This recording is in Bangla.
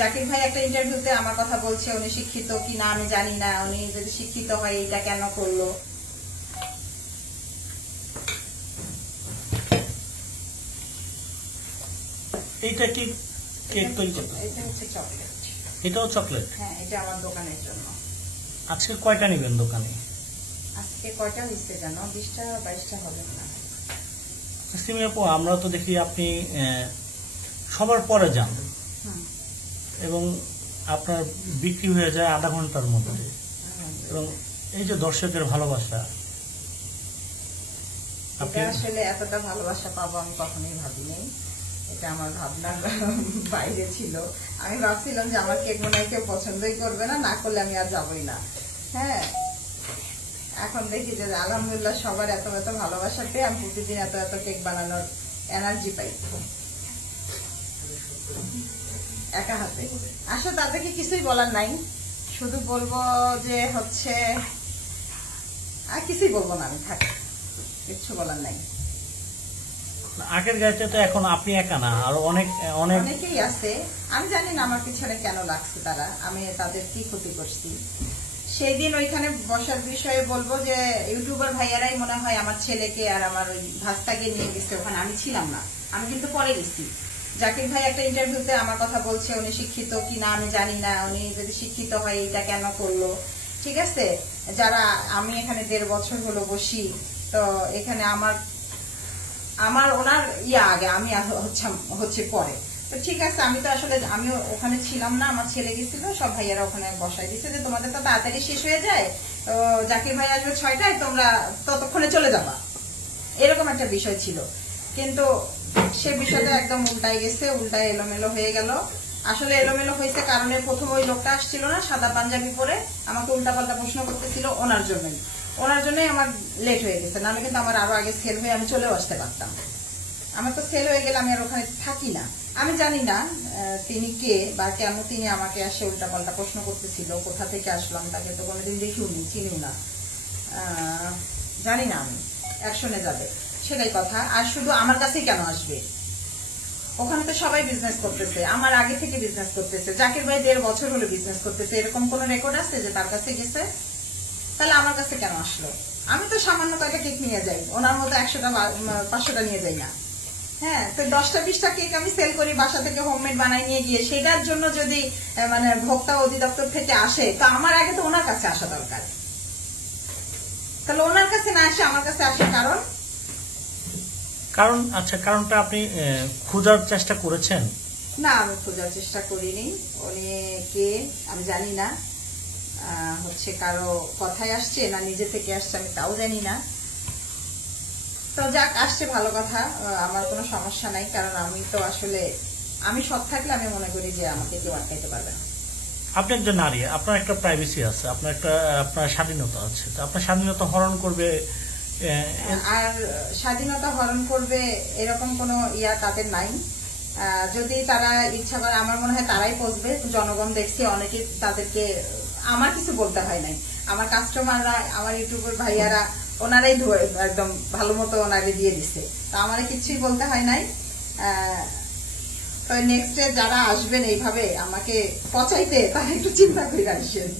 জাকির ভাই একটা ইন্টারভিউতে আমার কথা বলছে, উনি শিক্ষিত কি না আমি জানি না, উনি যদি শিক্ষিত হয় এটা কেন করলো। এইটা কি কেক তৈরি করতে? এটা হচ্ছে চকলেট। এটাও চকলেট? হ্যাঁ, এটা আমার দোকানের জন্য। আজকে কয়টা নেবেন দোকানে? আজকে কয়টা হচ্ছে জানো? 20টা 22টা হবে না। সিমি আপু, আমরা তো দেখি আপনি সবার পরে যান এবং আপনার বিক্রি হয়ে যায় আধা ঘন্টার মধ্যে, এবং এই যে দর্শকের ভালোবাসা, এটা আসলে এতটা ভালোবাসা পাবো আমি কখনোই ভাবিনি। এটা আমার ভাবনার বাইরে ছিল। আমি ভাবছিলাম যে আমার কেক মনে হয় কেউ পছন্দই করবে না, না করলে আমি আর যাবোই না। হ্যাঁ, এখন দেখি যে আলহামদুলিল্লাহ সবার এত এত ভালোবাসা পেয়ে আমি প্রতিদিন এত এত কেক বানানোর এনার্জি পাই একা হাতে। আসলে তাদেরকে কিছুই বলার নাই, শুধু বলবো যে হচ্ছে আর কিছুই বলবো না, আমি থাকি, কিছু বলার নাই। আগের গাইতে তো এখন আপনি একা না, আরো অনেকেই আছে। আমি জানি না আমার পিছনে কেন লাগছে তারা, আমি তাদের কি ক্ষতি করছি। সেই দিন ওইখানে বসার বিষয়ে বলবো যে ইউটিউবার ভাইয়ারাই মনে হয় আমার ছেলেকে আর আমার ওই ভাস্তাকে নিয়ে গেছে ওখানে, আমি ছিলাম না, আমি কিন্তু পরে গেছি। জাকির ভাই একটা ইন্টারভিউতে আমার কথা বলছে, উনি শিক্ষিত কি না আমি জানি না, উনি যদি শিক্ষিত হয় এটা কেন করলো। ঠিক আছে, যারা আমি এখানে 1.5 বছর হলো বসি, তো এখানে আমার ওনার আগে, আমি হচ্ছে পরে। তো ঠিক আছে, আমি তো আসলে আমি ওখানে ছিলাম না, আমার ছেলে গেছিল, সব ভাইয়ারা ওখানে বসাই দিচ্ছে যে তোমাদের তো তাড়াতাড়ি শেষ হয়ে যায়, তো জাকির ভাই আসবে 6টায়, তোমরা ততক্ষণে চলে যাবা, এরকম একটা বিষয় ছিল। কিন্তু সে বিষয়টা একদম উল্টায় গেছে, উল্টায় এলোমেলো হয়ে গেল। আসলে এলোমেলো হয়েছে কারণে প্রথম ওই লোকটা আসছিল না সাদা পাঞ্জাবি পরে, আমাকে উল্টাপাল্টা প্রশ্ন করতেছিল, ওনার জন্যই আমার লেট হয়ে গেছে। নাহলে কিন্তু আমার আরো আগে সেল হয়ে আমি চলেও আসতে পারতাম। আমার তো সেল হয়ে গেলে আমি আর ওখানে থাকি না। আমি জানি না তিনি কে বা কেন তিনি আমাকে এসে উল্টাপাল্টা প্রশ্ন করতেছিল, কোথা থেকে আসলাম, তাকে তো কোনোদিন দেখিও নি, চিনিও না, জানি না আমি, অ্যাকশনে যাবে সেটাই কথা। আর শুধু আমার কাছেই কেন আসবে? ওখানে তো সবাই বিজনেস করতেছে, আমার আগে থেকে বিজনেস করতেছে। জাকির ভাই 1.5 বছর হলো বিজনেস করতেছে, এরকম কোন রেকর্ড আছে যে তার কাছে গেছে? তাহলে আমার কাছে কেন আসলো? আমি তো সামান্য কয়েকটা কেক নিয়ে যাই, ওনার মতো 100টা 500টা নিয়ে যাই না। হ্যাঁ, তো 10টা 20টা কেক আমি সেল করি বাসা থেকে হোমমেড বানাই নিয়ে গিয়ে, সেটার জন্য যদি মানে ভোক্তা অধিদপ্তর থেকে আসে, তো আমার আগে তো ওনার কাছে আসা দরকার। তাহলে ওনার কাছে না আসে আমার কাছে আসে কারণ আচ্ছা, কারণটা আপনি খোঁজার চেষ্টা করেছেন? না, আমি খোঁজার চেষ্টা করিনি। উনি কে আমি জানি না, হচ্ছে কারো কথায় আসছে না নিজে থেকে আসছে আমি তাও জানি না। তো যাক, আসছে ভালো কথা, আমার কোনো সমস্যা নাই। কারণ আমি তো আসলে আমি সৎ থাকলে আমি মনে করি যে আমাকে কেউ আটকাইতে পারবে না। আপনি একজন নারী, আপনার একটা প্রাইভেসি আছে, আপনার স্বাধীনতা আছে, তো আপনার স্বাধীনতা হরণ করবে আর স্বাধীনতা হরণ করবে এরকম কোনো তাদের নাই। যদি তারা ইচ্ছা করে, আমার মনে হয় তারাই পৌঁছবে। জনগণ দেখছি অনেকে, তাদেরকে আমার কিছু বলতে হয় নাই। আমার কাস্টমাররা, আমার ইউটিউবের ভাইয়ারা, ওনারাই একদম ভালো মতো ওনারে দিয়ে দিচ্ছে, তো আমার কিছুই বলতে হয় নাই। তো নেক্সটে যারা আসবেন এইভাবে আমাকে পচাইতে, তারা একটু চিন্তা করে আসেন।